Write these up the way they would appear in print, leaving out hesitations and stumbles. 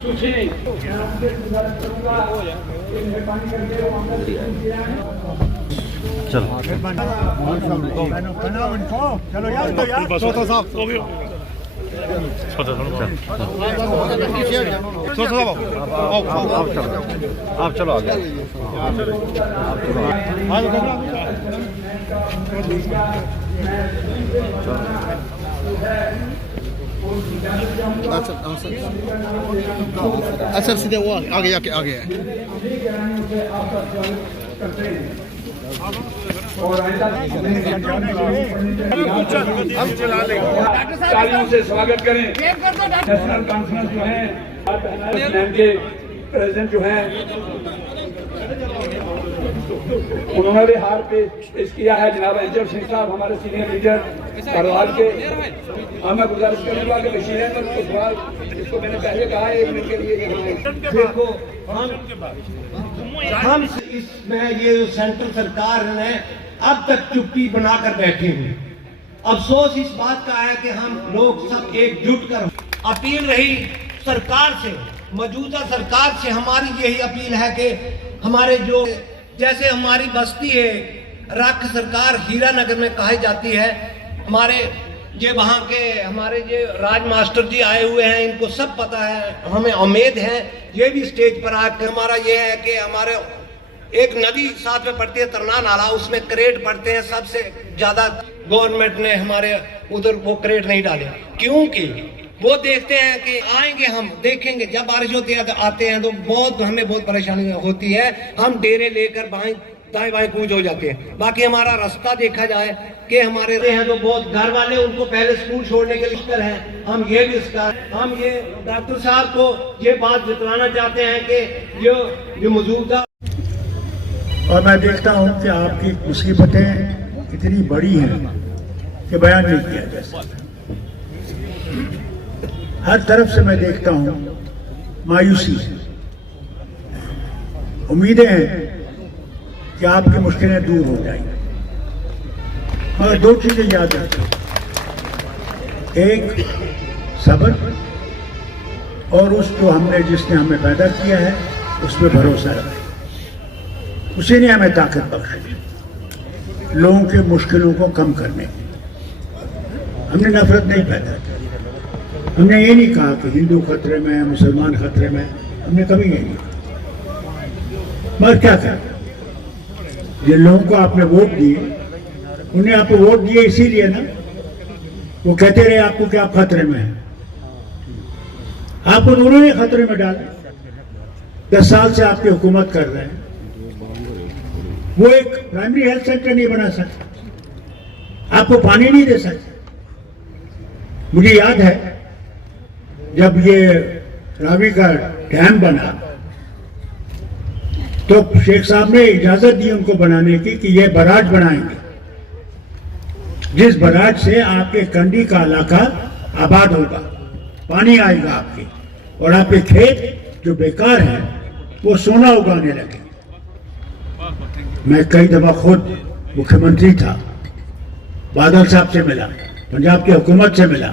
चलो यार तो यार चौथा साहब आप चलो आगे अच्छा सीधे वो आगे आगे आगे तालियों से स्वागत करें। नेशनल कॉन्फ्रेंस जो है के प्रेसिडेंट जो है उन्होंने भी हार पेश किया है। जनाब अंजर सिंह साहब हमारे सीनियर लीडर करवाल के। मैं गुजारिश करूंगा कि बशीर अहमद को सवाल जिसको मैंने पहले कहा है 1 मिनट के लिए देखो हम इसमें ये सेंट्रल सरकार ने अब तक चुप्पी बनाकर बैठे हैं। अफसोस इस बात का है कि हम लोग सब एकजुट कर अपील रही सरकार से, मौजूदा सरकार से हमारी यही अपील है कि हमारे जो जैसे हमारी बस्ती है रख सरकार हीरानगर में कही जाती है, हमारे ये वहाँ के हमारे ये राज मास्टर जी आए हुए हैं, इनको सब पता है। हमें उम्मीद है ये भी स्टेज पर आकर हमारा ये है कि हमारे एक नदी साथ में पड़ती है तरना नाला, उसमें क्रेट पड़ते हैं। सबसे ज्यादा गवर्नमेंट ने हमारे उधर वो क्रेट नहीं डाले क्योंकि वो देखते हैं कि आएंगे हम देखेंगे जब बारिश होती है आते हैं तो हमें बहुत परेशानी होती है। हम डेरे लेकर दाएं बाएं कूच हो जाते हैं। बाकी हमारा रास्ता देखा जाए कि हमारे हैं तो बहुत घर वाले उनको पहले स्कूल छोड़ने के लिए हैं। हम ये भी हम ये डॉक्टर साहब को ये बात जताना चाहते हैं कि जो मौजूदा और मैं देखता हूं कि आपकी मुसीबतें इतनी बड़ी हैं कि बयान नहीं किया जा सकता। हर तरफ से मैं देखता हूं मायूसी। उम्मीदें हैं कि आपकी मुश्किलें दूर हो जाएंगी, मगर 2 चीजें याद रखें। एक सब्र और जिसने हमें पैदा किया है उस पर भरोसा रखें। उसी ने हमें ताकत बख्शी लोगों की मुश्किलों को कम करने की। हमने नफरत नहीं पैदा की। हमने ये नहीं कहा कि हिंदू खतरे में है, मुसलमान खतरे में। हमने कभी नहीं कहा। मगर क्या करें, जिन लोगों को आपने वोट दिए उन्हें आपको वोट दिए इसीलिए ना, वो कहते रहे आपको कि आप खतरे में हैं। आपको दोनों ने खतरे में डाला। 10 साल से आपकी हुकूमत कर रहे हैं। वो एक प्राइमरी हेल्थ सेंटर नहीं बना सकते, आपको पानी नहीं दे सकते। मुझे याद है जब ये रावी का डैम बना तो शेख साहब ने इजाजत दी उनको बनाने की कि ये बराज बनाएंगे, जिस बराज से आपके कंडी का इलाका आबाद होगा, पानी आएगा आपके, और आपके खेत जो बेकार हैं वो सोना उगाने लगे। मैं कई दफा खुद मुख्यमंत्री था, बादल साहब से मिला, पंजाब की हुकूमत से मिला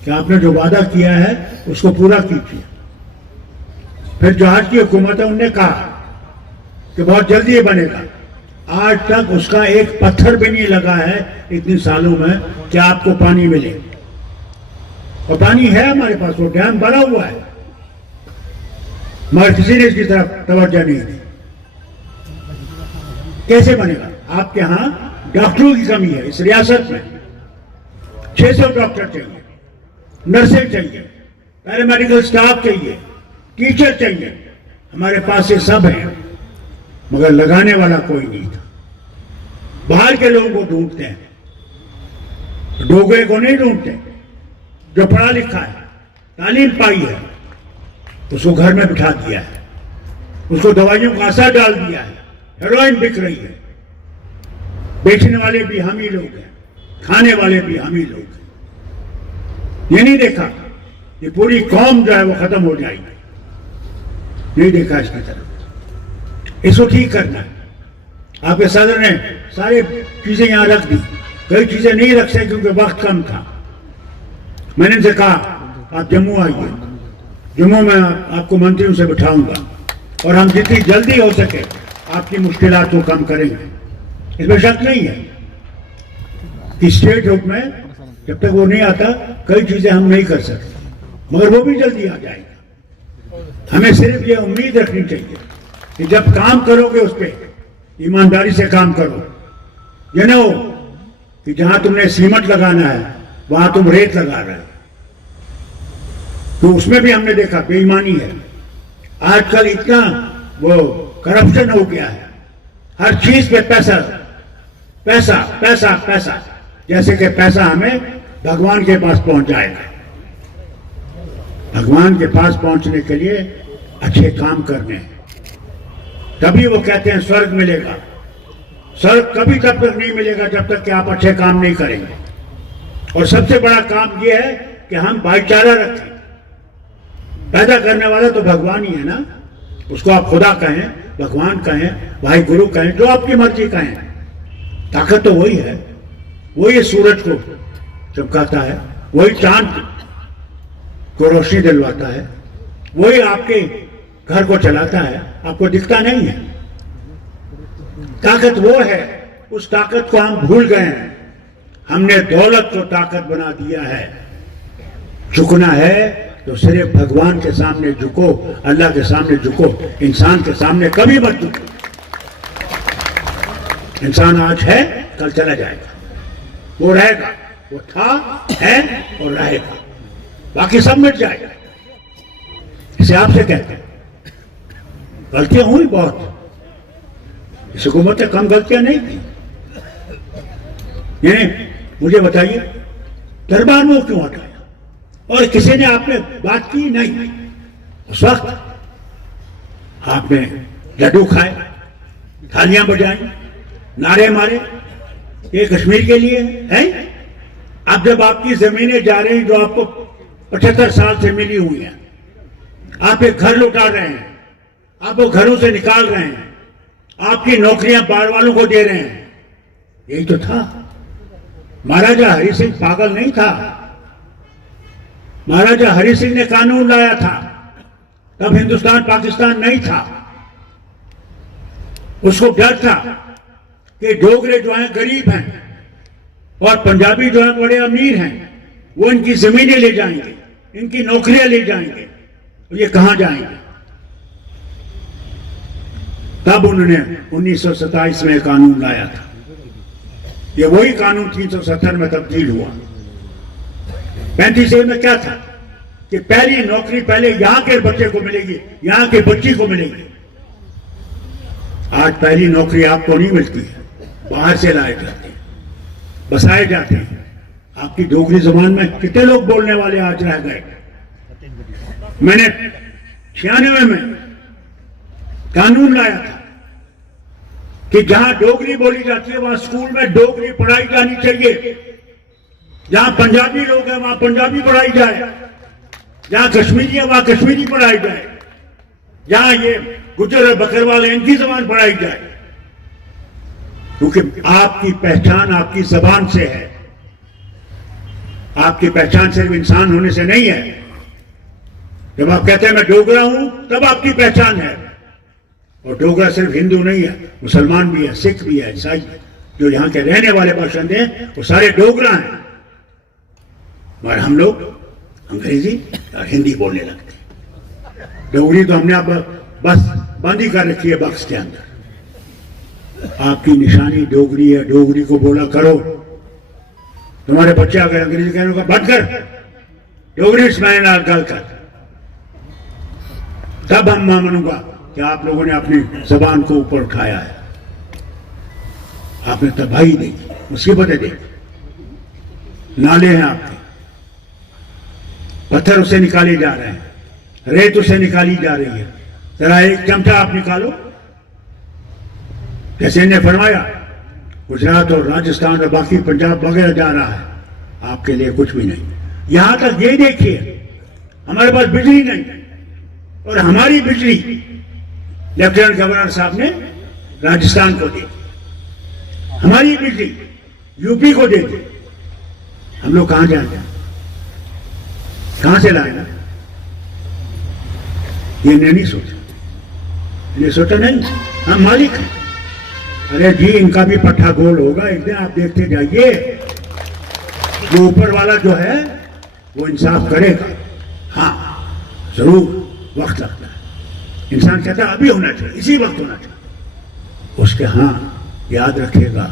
कि आपने जो वादा किया है उसको पूरा कीजिए। फिर जो आज की हुकूमत है उनने कहा कि बहुत जल्दी ये बनेगा। आज तक उसका एक पत्थर भी नहीं लगा है इतने सालों में कि आपको पानी मिले। और पानी है हमारे पास, वो डैम बना हुआ है, मगर किसी ने इसकी तरफ तवज्जो नहीं दी। कैसे बनेगा? आपके यहां डॉक्टरों की कमी है इस रियासत में। 600 डॉक्टर चाहिए, नर्सें चाहिए, पैरामेडिकल स्टाफ चाहिए, टीचर चाहिए। हमारे पास ये सब है, मगर लगाने वाला कोई नहीं था। बाहर के लोगों को ढूंढते हैं, डोगरे को नहीं ढूंढते। जो पढ़ा लिखा है, तालीम पाई है, उसको घर में बिठा दिया है, उसको दवाइयों का असर डाल दिया है। हेरोइन बिक रही है, बेचने वाले भी हम ही लोग हैं, खाने वाले भी हम ही लोग हैं। ये नहीं देखा ये पूरी कौम जो है वो खत्म हो जाएगी, नहीं देखा इसकी तरफ। इसको ठीक करना है। आपके सदर ने सारी चीजें यहां रख दी, कई चीजें नहीं रख सके क्योंकि वक्त कम था। मैंने इनसे कहा आप जम्मू आइए, जुम्मों में आपको मंत्रियों से बिठाऊंगा और हम जितनी जल्दी हो सके आपकी मुश्किलात को कम करेंगे। इसमें शक नहीं है कि स्टेट हुक में जब तक वो नहीं आता कई चीजें हम नहीं कर सकते, मगर वो भी जल्दी आ जाएगा। हमें सिर्फ ये उम्मीद रखनी चाहिए कि जब काम करोगे उस पर ईमानदारी से काम करो। ये ना हो कि जहां तुमने सीमेंट लगाना है वहां तुम रेत लगा रहे हो, तो उसमें भी हमने देखा बेईमानी है। आजकल इतना वो करप्शन हो गया है, हर चीज पे पैसा पैसा पैसा पैसा, जैसे कि पैसा हमें भगवान के पास पहुंच जाएगा। भगवान के पास पहुंचने के लिए अच्छे काम करने हैं, तभी वो कहते हैं स्वर्ग मिलेगा। स्वर्ग कभी तब तक नहीं मिलेगा जब तक कि आप अच्छे काम नहीं करेंगे। और सबसे बड़ा काम ये है कि हम भाईचारा रखें। पैदा करने वाला तो भगवान ही है ना, उसको आप खुदा कहें, भगवान कहें, भाई गुरु कहें, जो आपकी मर्जी कहें। ताकत तो वही है, वही सूरज को चमकाता है, वही चांद को रोशनी दिलवाता है, वही आपके घर को चलाता है, आपको दिखता नहीं है। ताकत वो है, उस ताकत को हम भूल गए हैं। हमने दौलत को ताकत बना दिया है। झुकना है तो सिर्फ भगवान के सामने झुको, अल्लाह के सामने झुको, इंसान के सामने कभी मत झुको। इंसान आज है, कल चला जाएगा, वो रहेगा, वो था, है और रहेगा, बाकी सब मिट जाएगा। इसे आपसे कहते हैं गलतियां हुई बहुत, इस हुकूमत ने कम गलतियां नहीं की। मुझे बताइए दरबार में क्यों हटाया और किसी ने आपने बात की नहीं? उस वक्त आपने लड्डू खाए, थालियां बजाई, नारे मारे, ये कश्मीर के लिए है। अब जब आपकी जमीनें जा रही जो आपको 75 साल से मिली हुई हैं, आप एक घर लुटा रहे हैं, आप वो घरों से निकाल रहे हैं, आपकी नौकरियां बाहर वालों को दे रहे हैं। यही तो था। महाराजा हरि सिंह पागल नहीं था। महाराजा हरि सिंह ने कानून लाया था, तब हिंदुस्तान पाकिस्तान नहीं था। उसको डर था कि डोगरे जो हैं गरीब हैं और पंजाबी जो हैं बड़े अमीर हैं, वो इनकी जमीनें ले जाएंगे, इनकी नौकरियां ले जाएंगे, तो ये कहां जाएंगे? तब उन्होंने 1927 में कानून लाया था। ये वही कानून 370 में तब्दील हुआ। 35 में क्या था कि पहली नौकरी पहले यहां के बच्चे को मिलेगी, यहां के बच्ची को मिलेगी। आज पहली नौकरी आपको नहीं मिलती है, बाहर से लाए जाते हैं, बसाए जाते हैं। आपकी डोगरी जुबान में कितने लोग बोलने वाले आज रह गए? मैंने 96 में कानून लाया था कि जहां डोगरी बोली जाती है वहां स्कूल में डोगरी पढ़ाई जानी चाहिए। जहां पंजाबी लोग हैं वहां पंजाबी पढ़ाई जाए, जहां कश्मीरी है वहां कश्मीरी पढ़ाई जाए, जहां ये गुजर और बकरवाल है इनकी जबान पढ़ाई जाए। क्योंकि आपकी पहचान आपकी जबान से है, आपकी पहचान सिर्फ इंसान होने से नहीं है। जब आप कहते हैं मैं डोगरा हूं तब आपकी पहचान है। और डोगरा सिर्फ हिंदू नहीं है, मुसलमान भी है, सिख भी है, ईसाई, जो यहाँ के रहने वाले बाशिंदे हैं वो सारे डोगरा हैं। मगर हम लोग अंग्रेजी और हिंदी बोलने लगते हैं। डोगरी तो हमने अब बस बंद ही कर रखी है बक्स के अंदर। आपकी निशानी डोगरी है, डोगरी को बोला करो। तुम्हारे बच्चे अगर अंग्रेजी कहने का बंद कर, डोगरी में ना गल कर, तब हम मानूंगा कि आप लोगों ने अपनी जबान को ऊपर उठाया है। आपने तबाही देखी, मुसीबतें देखी। नाले हैं आपके, पत्थर उसे निकाले जा रहे हैं, रेत उसे निकाली जा रही है। जरा एक चमचा आप निकालो। जैसे ने फरमाया गुजरात और राजस्थान और बाकी पंजाब वगैरह जा रहा है, आपके लिए कुछ भी नहीं। यहां तक ये देखिए हमारे पास बिजली नहीं, और हमारी बिजली लेफ्टिनेंट गवर्नर साहब ने राजस्थान को दी, हमारी बिजली यूपी को दे दी। हम लोग कहां जाएंगे, कहां से लाएंगे? ये नहीं सोचा, इन्हें सोचा नहीं हम मालिक हैं। अरे जी इनका भी पट्टा गोल होगा एक दिन, आप देखते जाइए। जो ऊपर वाला जो है वो इंसाफ करेगा। हाँ जरूर वक्त लगता है, इंसान कहता है अभी होना चाहिए, इसी वक्त होना चाहिए। उसके हाँ याद रखेगा,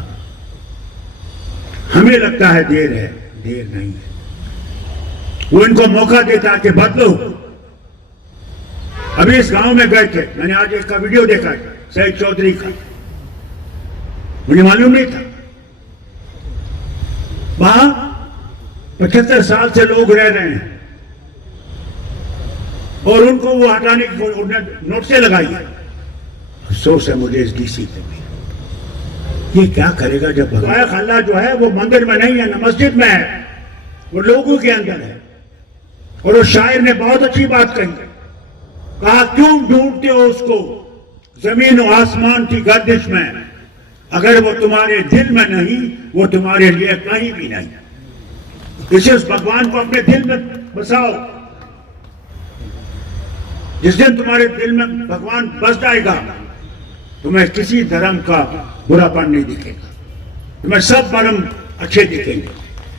हमें लगता है देर है, देर नहीं है। वो इनको मौका देता है कि बदलो। अभी इस गांव में गए थे, मैंने आज एक का वीडियो देखा सईद चौधरी का, मुझे मालूम नहीं था। वहां 75 साल से लोग रह रहे हैं और उनको वो हटाने की नोटिसें लगाई है। अफसोस है मुझे इस डीसी पे भी। ये क्या करेगा जब भगवान खाला जो है वो मंदिर में नहीं है ना मस्जिद में है, वो लोगों के अंदर है। और उस शायर ने बहुत अच्छी बात कही, कहा क्यों ढूंढते हो उसको जमीन और आसमान की गर्दिश में, अगर वो तुम्हारे दिल में नहीं वो तुम्हारे लिए कहीं भी नहीं। इसे उस भगवान को अपने दिल में बसाओ। जिस दिन तुम्हारे दिल में भगवान बस जाएगा तुम्हें किसी धर्म का बुरापन नहीं दिखेगा, तुम्हें सब धर्म अच्छे दिखेंगे।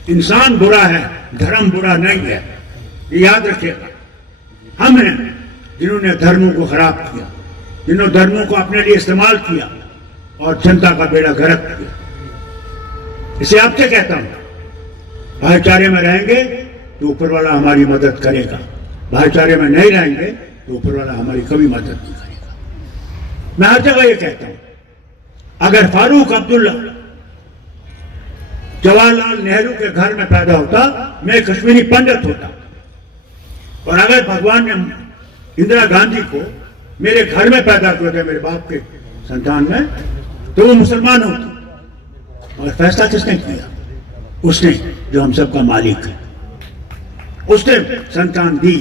इंसान बुरा है, धर्म बुरा नहीं है, ये याद रखिएगा। हम हैं जिन्होंने धर्मों को खराब किया, जिन्होंने धर्मों को अपने लिए इस्तेमाल किया और जनता का बेड़ा गर्क किया। इसे आपसे कहता हूं, भाईचारे में रहेंगे तो ऊपर वाला हमारी मदद करेगा, भाईचारे में नहीं रहेंगे तो ऊपर वाला हमारी कभी मदद नहीं करेगा। मैं हर जगह ये कहता हूं, अगर फारूक अब्दुल्ला जवाहरलाल नेहरू के घर में पैदा होता, मैं कश्मीरी पंडित होता। और अगर भगवान ने इंदिरा गांधी को मेरे घर में पैदा किया था, मेरे बाप के संतान में, तो वो मुसलमान होती। और फैसला किसने किया? उसने, जो हम सबका मालिक है। उसने संतान दी,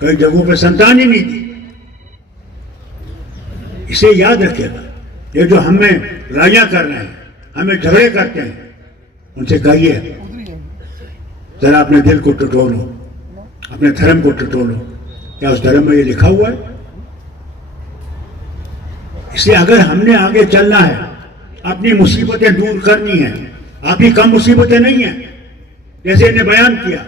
कई जगहों पे संतान ही नहीं दी। इसे याद रखिएगा। ये जो हमें लड़ाइयां कर रहे हैं, हमें झगड़े करते हैं, उनसे कहिए जरा अपने दिल को टटोलो, अपने धर्म को टटोलो। क्या उस धर्म में ये लिखा हुआ है? इसलिए अगर हमने आगे चलना है, अपनी मुसीबतें दूर करनी है, आप ही कम मुसीबतें नहीं है जैसे इन्हें बयान किया,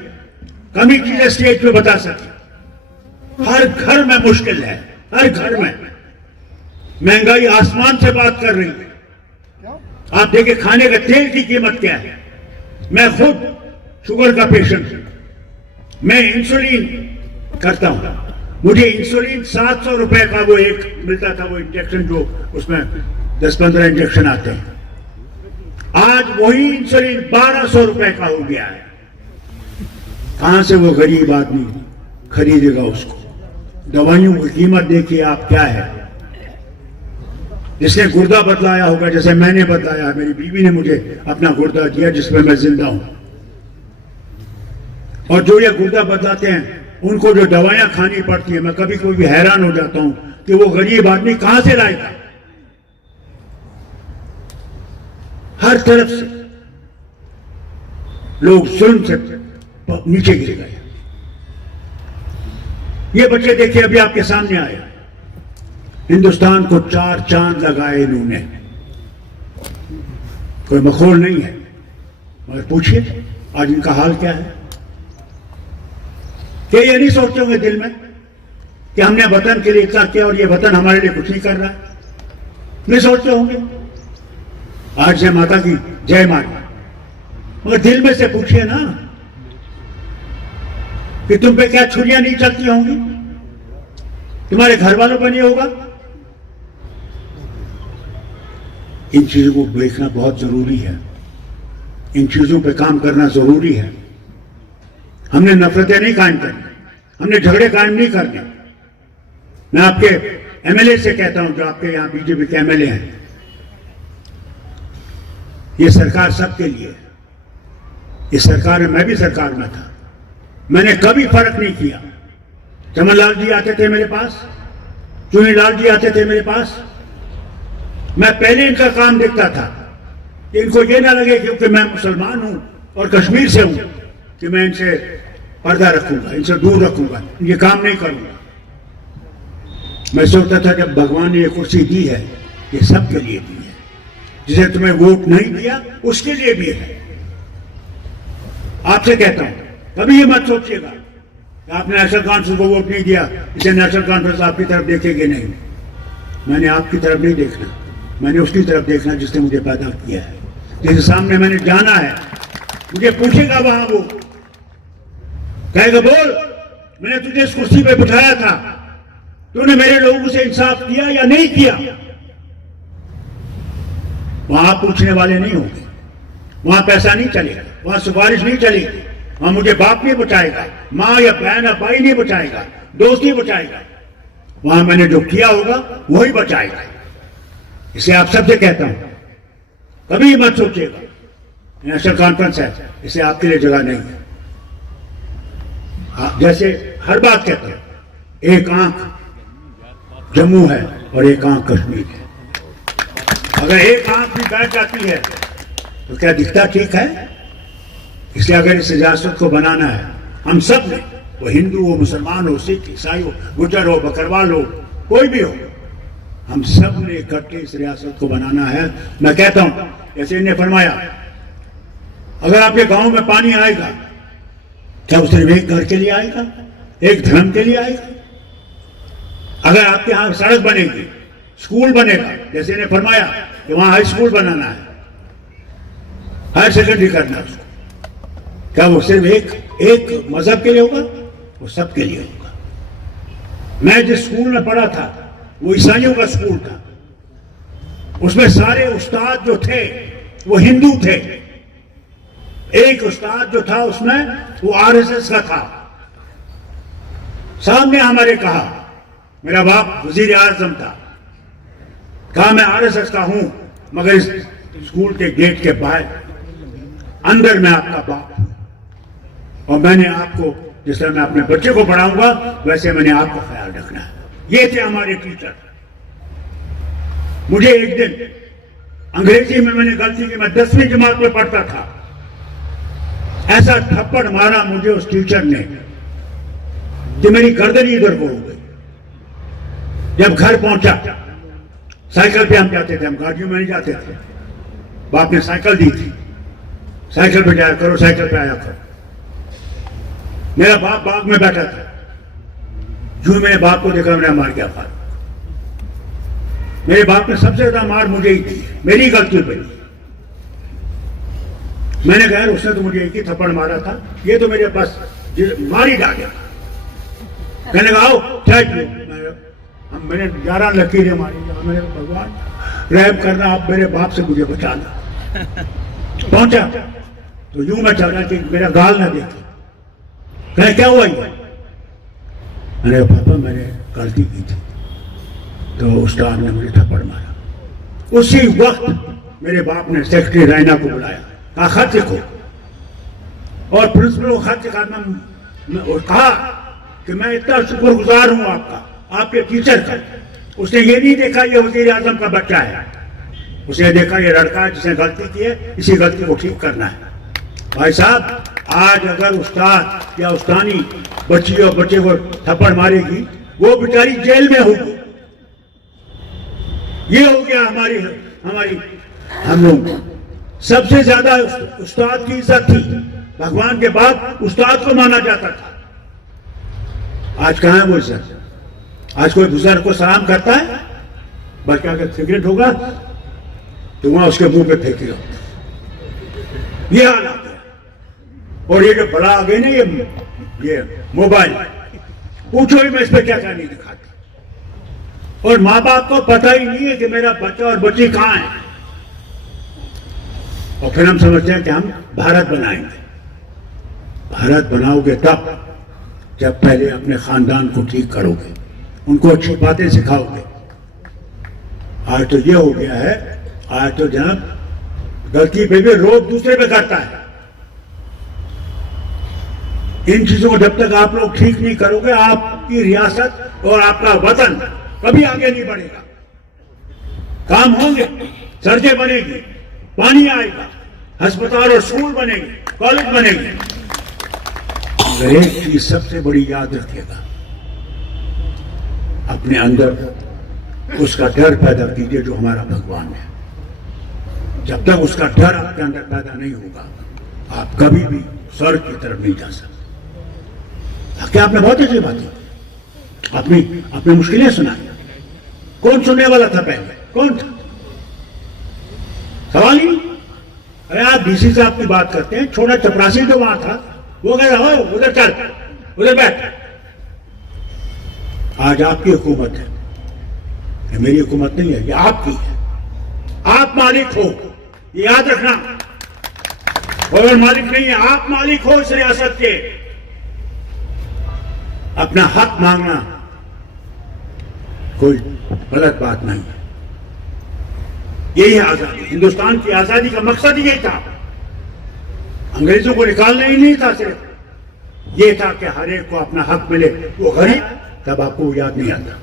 कम ही चीजें स्टेज पे बता सके। हर घर में मुश्किल है, हर घर में महंगाई आसमान से बात कर रही है। आप देखिए खाने का तेल की कीमत क्या है। मैं खुद शुगर का पेशेंट हूं, मैं इंसुलिन करता हूं। मुझे इंसुलिन 700 रुपए का वो एक मिलता था, वो इंजेक्शन जो उसमें 10-15 इंजेक्शन आते हैं। आज वही इंसुलिन 1200 रुपए का हो गया है। कहां से वो गरीब आदमी खरीदेगा उसको? दवाइयों की कीमत देखिए आप क्या है। जिसने गुर्दा बदलाया होगा, जैसे मैंने बदलाया, मेरी बीवी ने मुझे अपना गुर्दा दिया जिसमें मैं जिंदा हूं, और जो ये गुर्दा बदलाते हैं उनको जो दवाइयां खानी पड़ती है, मैं कभी कभी हैरान हो जाता हूं कि वो गरीब आदमी कहां से लाएगा। हर तरफ से लोग जुल्म से नीचे गिर गए। ये बच्चे देखिए अभी आपके सामने आए, हिंदुस्तान को 4 चांद लगाए इन्होंने। कोई मखौल नहीं है, मगर पूछिए आज इनका हाल क्या है। क्या ये नहीं सोचते होंगे दिल में कि हमने वतन के लिए इतना किया और ये वतन हमारे लिए कुछ नहीं कर रहा? नहीं सोचते होंगे? आज जय माता की जय माता, मगर दिल में से पूछिए ना कि तुम पे क्या छुरियां नहीं चलती होंगी, तुम्हारे घर वालों पर नहीं होगा। इन चीजों को देखना बहुत जरूरी है, इन चीजों पे काम करना जरूरी है। हमने नफरतें नहीं कायम करनी, हमने झगड़े कायम नहीं करने। मैं आपके एमएलए से कहता हूं, जो आपके यहां बीजेपी के एमएलए हैं, ये सरकार सबके लिए है। इस सरकार में मैं भी सरकार में था, मैंने कभी फर्क नहीं किया। चमन लाल जी आते थे मेरे पास, चुनी लाल जी आते थे मेरे पास, मैं पहले इनका काम देखता था कि इनको ये ना लगे क्योंकि मैं मुसलमान हूं और कश्मीर से हूं कि मैं इनसे पर्दा रखूंगा, इनसे दूर रखूंगा, ये काम नहीं करूंगा। मैं सोचता था जब भगवान ने ये कुर्सी दी है ये सबके लिए दी है, जिसे तुम्हें वोट नहीं दिया उसके लिए भी है। आपसे कहता हूं कभी ये मत सोचिएगा कि आपने नेशनल कॉन्फ्रेंस को वोट नहीं दिया इसे नेशनल कॉन्फ्रेंस आपकी तरफ देखेगी नहीं। मैंने आपकी तरफ नहीं देखना, मैंने उसकी तरफ देखना जिसने मुझे पैदा किया है, जिसके सामने मैंने जाना है। मुझे पूछेगा वहां वो कहेगा बोल मैंने तुझे इस कुर्सी पे बिठाया था, तूने मेरे लोगों से इंसाफ किया या नहीं किया? वहां पूछने वाले नहीं होंगे, वहां पैसा नहीं चलेगा, वहां सिफारिश नहीं चलेगी, वहां मुझे बाप नहीं बचाएगा, मां या बहन या भाई नहीं बचाएगा, दोस्त नहीं बचाएगा। वहां मैंने जो किया होगा वही बचाएगा। इसे आप सबसे कहता हूं कभी मत सोचिएगा नेशनल कॉन्फ्रेंस है इसे आपके लिए जगह नहीं है। जैसे हर बात कहते हैं एक आंख जम्मू है और एक आंख कश्मीर है। अगर एक आंख भी बैठ जाती है तो क्या दिखता ठीक है? इसलिए अगर इस रियासत को बनाना है हम सब ने, वो हिंदू हो, मुसलमान हो, सिख, ईसाई हो, गुजर हो, बकरवाल हो, कोई भी हो, हम सब ने इकट्ठे इस रियासत को बनाना है। मैं कहता हूं जैसे इन्हें फरमाया अगर आपके गांव में पानी आएगा क्या वो सिर्फ एक घर के लिए आएगा, एक धर्म के लिए आएगा? अगर आपके यहां सड़क बनेगी, स्कूल बनेगा, जैसे इन्हें फरमाया कि वहां हाई स्कूल बनाना है, हायर सेकेंडरी करना है उसको, क्या वो सिर्फ एक मजहब के लिए होगा? वो सबके लिए होगा। मैं जिस स्कूल में पढ़ा था वो ईसाइयों का स्कूल था, उसमें सारे उस्ताद जो थे वो हिंदू थे। एक उस्ताद जो था उसमें वो आरएसएस का था। सामने हमारे कहा, मेरा बाप वजीर आजम था, कहा मैं आरएसएस का हूं मगर इस स्कूल के गेट के बाहर अंदर मैं आपका बाप हूं और मैंने आपको जिस तरह मैं अपने बच्चे को पढ़ाऊंगा वैसे मैंने आपका ख्याल रखना है। ये थे हमारे टीचर। मुझे एक दिन अंग्रेजी में मैंने गलती की, मैं 10वीं जमात में पढ़ता था, ऐसा थप्पड़ मारा मुझे उस टीचर ने कि मेरी गर्दन ही इधर को हो गई। जब घर पहुंचा, साइकिल पे हम जाते थे, हम गाड़ियों में नहीं जाते थे, बाप ने साइकिल दी थी, साइकिल पे जाया करो, साइकिल पे आया करो। मेरा बाप बाग में बैठा था, जो मेरे बाप को देखा मैंने मार गया था। मेरे बाप ने सबसे ज्यादा मार मुझे ही दी, मेरी गलती पे। मैंने कहा उसने तो मुझे एक ही थप्पड़ मारा था, ये तो मेरे पास मार ही डाला। कहने लगा आओ थैंक यू, मैंने 11 लकीरें मारी। मैंने भगवान रहम करना, आप मेरे बाप से मुझे बचाना। पहुंचा तो यूं मैं चल रहा कि मेरा गाल ना देखे। कहे क्या हुआ ये? मैंने पापा मैंने गलती की थी, तो उस्ताद ने मुझे थप्पड़ मारा। उसी वक्त मेरे बाप ने सेक्रेटरी रैना को बुलाया, कहा खत लिखो, और प्रिंसिपल को खत लिखा और कहा कि मैं इतना शुक्रगुजार हूं आपका, आपके टीचर का। उसने ये नहीं देखा ये वजीर आजम का बच्चा है, उसने देखा ये लड़का है जिसने गलती की है, इसी गलती को ठीक करना है। भाई साहब आज अगर उस्ताद या उस्तानी बच्ची और बच्चे को थप्पड़ मारेगी वो बेचारी जेल में होगी। ये हो गया हमारी हम लोग सबसे ज्यादा उस्ताद की इज्जत थी, भगवान के बाद उस्ताद को माना जाता था। आज कहां है वो इज्जत? आज कोई बुजुर्ग को सलाम करता है, बल्कि अगर सिगरेट होगा तो वहां उसके मुंह पे फेंकेगा। ये हालात है। और ये जो बड़ा आ गए ना ये मोबाइल, पूछो ही मैं इस पर क्या क्या नहीं दिखाता। और माँ बाप को पता ही नहीं है कि मेरा बच्चा और बच्ची कहां है, और फिर हम समझते हैं कि हम भारत बनाएंगे। भारत बनाओगे तब जब पहले अपने खानदान को ठीक करोगे, उनको अच्छी बातें सिखाओगे। आज तो ये हो गया है, आज तो जनाब गलती पे भी रोक दूसरे पे करता है। इन चीजों को जब तक आप लोग ठीक नहीं करोगे, आपकी रियासत और आपका वतन कभी आगे नहीं बढ़ेगा। काम होंगे, सड़कें बनेगी, पानी आएगा, अस्पताल और स्कूल बनेंगे, कॉलेज बनेंगे। मगर एक चीज सबसे बड़ी याद रखिएगा, अपने अंदर उसका डर पैदा कीजिए जो हमारा भगवान है। जब तक उसका डर आपके अंदर पैदा नहीं होगा, आप कभी भी स्वर्ग की तरफ नहीं जा सकते। क्या आपने बहुत अच्छी बात की, अपनी मुश्किलें सुनाई। कौन सुनने वाला था पहले? कौन था? सवाल ही नहीं। अरे आप डीसी साहब की बात करते हैं, छोटा चपरासी जो वहां था वो कह रहा हो उधर चल, उधर बैठ। आज आपकी हुकूमत है, ये मेरी हुकूमत नहीं है, ये आपकी है। आप मालिक हो, ये याद रखना। और मालिक नहीं है, आप मालिक हो इस रियासत के। अपना हक मांगना कोई गलत बात नहीं है। यही है आजादी। हिंदुस्तान की आजादी का मकसद ही यही था। अंग्रेजों को निकालना ही नहीं था, सिर्फ ये था कि हर एक को अपना हक मिले। वो गरीब तब आपको याद नहीं आता।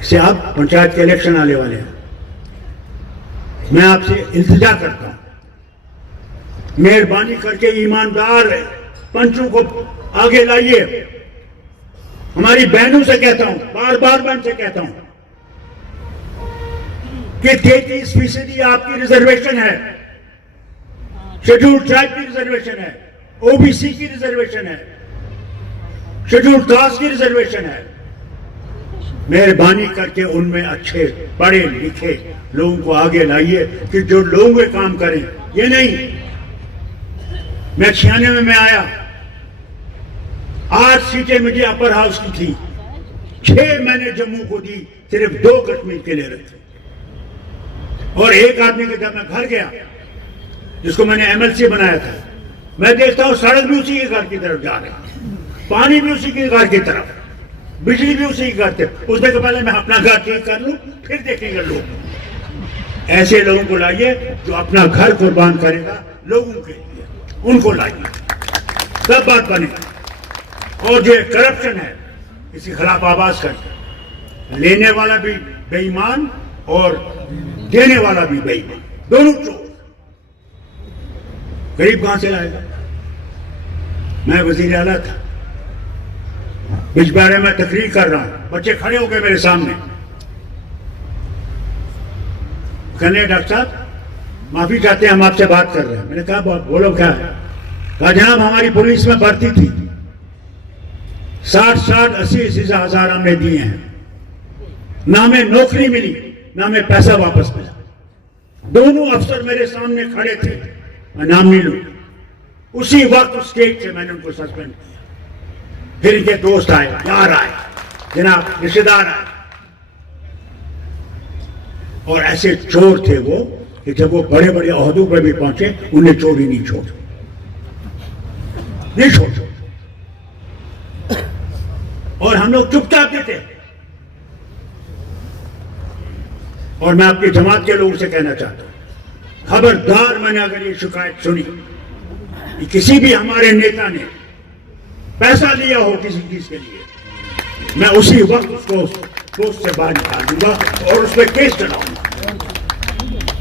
इसे आप पंचायत के इलेक्शन आने वाले हैं, मैं आपसे इल्तिजा करता हूं, मेहरबानी करके ईमानदार पंचों को आगे लाइए। हमारी बहनों से कहता हूं, बार बार बहन से कहता हूं कि 33% आपकी रिजर्वेशन है, शेड्यूल्ड ट्राइब की रिजर्वेशन है, ओबीसी की रिजर्वेशन है, शेड्यूल्ड कास्ट की रिजर्वेशन है। मेहरबानी करके उनमें अच्छे पढ़े लिखे लोगों को आगे लाइए कि जो लोगों के काम करें। ये नहीं, मैं 96 में आया, 8 सीटें मुझे अपर हाउस की थी, 6 मैंने जम्मू को दी, सिर्फ 2 कश्मीर के लिए रखे। और एक आदमी के जब मैं घर गया जिसको मैंने एमएलसी बनाया था, मैं देखता हूं सड़क भी उसी के घर की तरफ जा रही, पानी भी उसी के घर की तरफ, बिजली भी उसी के घर से। उसने तो पहले मैं अपना घर ठीक कर लूं, फिर देखेंगे लोग। ऐसे लोगों को लाइए जो अपना घर कुर्बान करेगा लोगों के लिए, उनको लाइए, तब बात बनेगी। और जो करप्शन है इसके खिलाफ आवाज करिए। लेने वाला भी बेईमान और देने वाला भी बेईमान, दोनों चोर। गरीब कहां से लाएगा? मैं वजीर आला था, बिजबारे में तकरीर कर रहा हूं, बच्चे खड़े हो गए मेरे सामने, कहने डॉक्टर साहब माफी चाहते हैं, हम आपसे बात कर रहे हैं। मैंने कहा बोलो क्या है? कहा जनाब हमारी पुलिस में भर्ती थी, 60 80 हजार हमने दिए हैं, ना हमें नौकरी मिली ना हमें पैसा वापस मिला। दोनों अफसर मेरे सामने खड़े थे, मैं नाम नहीं लूं। उसी वक्त उस स्टेज से मैंने उनको सस्पेंड किया। फिर इनके दोस्त आए, यार आए, जनाब रिश्तेदार आए, और ऐसे चोर थे वो कि जब वो बड़े बड़े ओहदों पर भी पहुंचे उन्हें चोरी नहीं छोड़। और हम लोग चुपचाप थे। और मैं आपकी जमात के लोगों से कहना चाहता हूं, खबरदार, मैंने अगर ये शिकायत सुनी कि किसी भी हमारे नेता ने पैसा लिया हो किसी चीज के लिए, मैं उसी वक्त उसको पोस्ट से बाहर निकाल दूंगा और उस पर केस चलाऊंगा।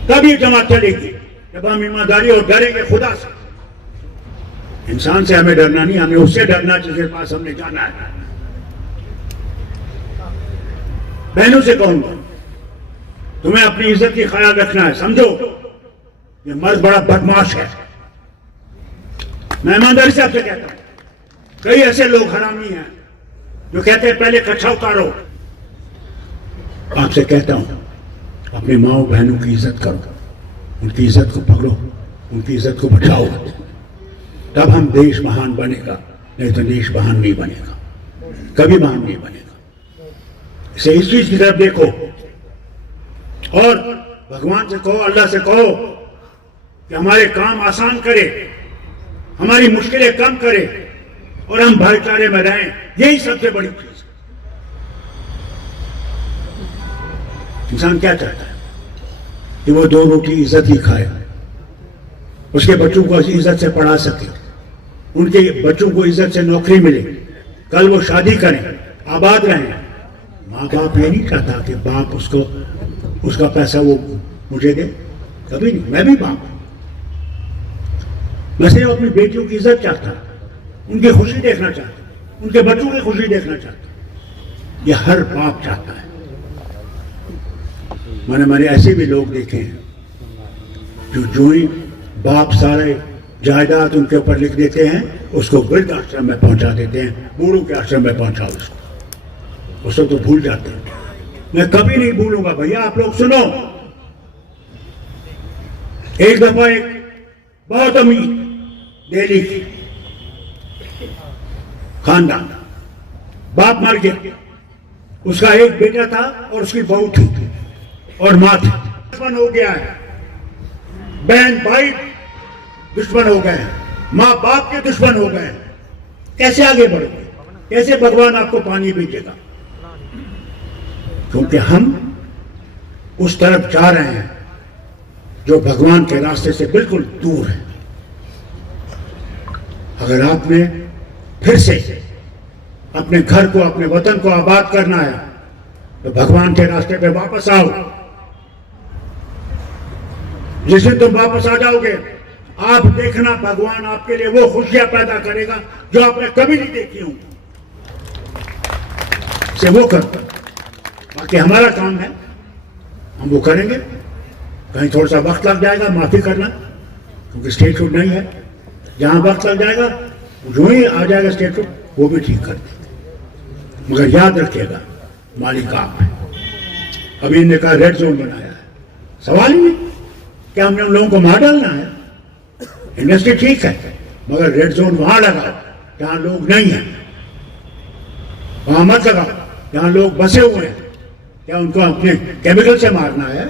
तब ये जमात चलेगी जब हम ईमानदारी और डरेंगे खुदा से। इंसान से हमें डरना नहीं, हमें उससे डरना जिसके पास हमने जाना है। बहनों से कहूंगा, तुम्हें अपनी इज्जत की ख्याल रखना है। समझो ये मर्द बड़ा बदमाश है, मैं ईमानदारी से आपसे कहता हूं। कई ऐसे लोग हरामी हैं जो कहते हैं पहले कच्छा उतारो। आपसे कहता हूं अपने माओ बहनों की इज्जत करो, उनकी इज्जत को पकड़ो, उनकी इज्जत को बचाओ, तब हम देश महान बनेगा। नहीं तो देश महान नहीं बनेगा, कभी महान नहीं बनेगा। इसे इस चीज की तरफ देखो और भगवान से कहो, अल्लाह से कहो कि हमारे काम आसान करे, हमारी मुश्किलें कम करे और हम भाईचारे में रहें। यही सबसे बड़ी चीज। इंसान क्या चाहता है कि वो 2 रोटी इज्जत ही खाए, उसके बच्चों को इज्जत से पढ़ा सके, उनके बच्चों को इज्जत से नौकरी मिले, कल वो शादी करें, आबाद रहें। माँ बाप ये नहीं चाहता कि बाप उसको उसका पैसा वो मुझे दे, कभी नहीं। मैं भी बाप हूं, मैं सिर्फ अपनी बेटियों की इज्जत चाहता, उनकी खुशी देखना चाहता, उनके बच्चों की खुशी देखना चाहता। ये हर बाप चाहता है। मैंने ऐसे भी लोग देखे हैं जो ही बाप सारे जायदाद उनके ऊपर लिख देते हैं, उसको वृद्ध आश्रम में पहुंचा देते हैं, बूढ़ों के आश्रम में पहुंचाओ उसको तो भूल जाते हैं। मैं कभी नहीं भूलूंगा भैया, आप लोग सुनो। एक दफा एक बहुत अमीर दिल्ली की खानदान, बाप मर गया, उसका एक बेटा था और उसकी बहू थी और मां थी। दुश्मन हो गया है, बहन भाई दुश्मन हो गए हैं, मां बाप के दुश्मन हो गए हैं। कैसे आगे बढ़ोगे? कैसे भगवान आपको पानी भेजेगा? क्योंकि हम उस तरफ जा रहे हैं जो भगवान के रास्ते से बिल्कुल दूर है। अगर आपने फिर से अपने घर को, अपने वतन को आबाद करना है तो भगवान के रास्ते पे वापस आओ। जिस दिन तुम वापस आ जाओगे, आप देखना भगवान आपके लिए वो खुशियां पैदा करेगा जो आपने कभी नहीं देखी होंगी। से वो करता, बाकी हमारा काम है, हम वो करेंगे। कहीं थोड़ा सा वक्त लग जाएगा, माफी करना, क्योंकि स्टेटहुड नहीं है। जहां वक्त लग जाएगा, जो ही आ जाएगा स्टेटहुड, वो भी ठीक कर देंगे। मगर याद रखिएगा, मालिक आप है। अभी इन्होंने कहा रेड जोन बनाया है, सवाल ही नहीं क्या हमने उन लोगों को मार डालना है। इंडस्ट्री ठीक है, मगर रेड जोन वहां लगाओ जहां लोग नहीं है, वहां मत लगाओ जहां लोग बसे हुए हैं। क्या उनको अपने केमिकल से मारना है?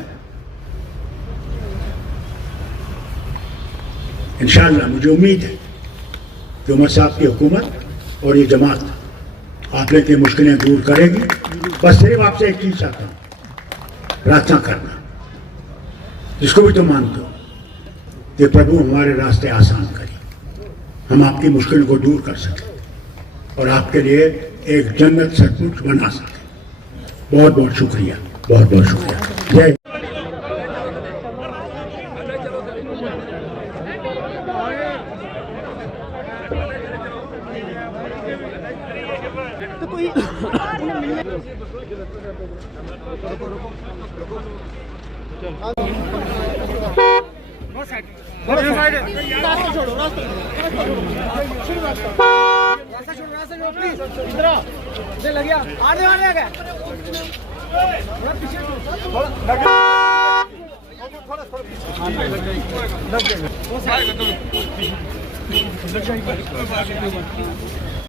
इंशाअल्लाह मुझे उम्मीद है कि उमर साहब की हुकूमत और ये जमात आप लोग की मुश्किलें दूर करेगी। बस सिर्फ आपसे एक चीज चाहता हूं, प्रार्थना करना, जिसको भी तुम मानते हो कि प्रभु हमारे रास्ते आसान करे, हम आपकी मुश्किल को दूर कर सकें और आपके लिए एक जन्नत सचमुच बना सकें। बहुत बहुत शुक्रिया, बहुत बहुत शुक्रिया। जय लग जाएगा।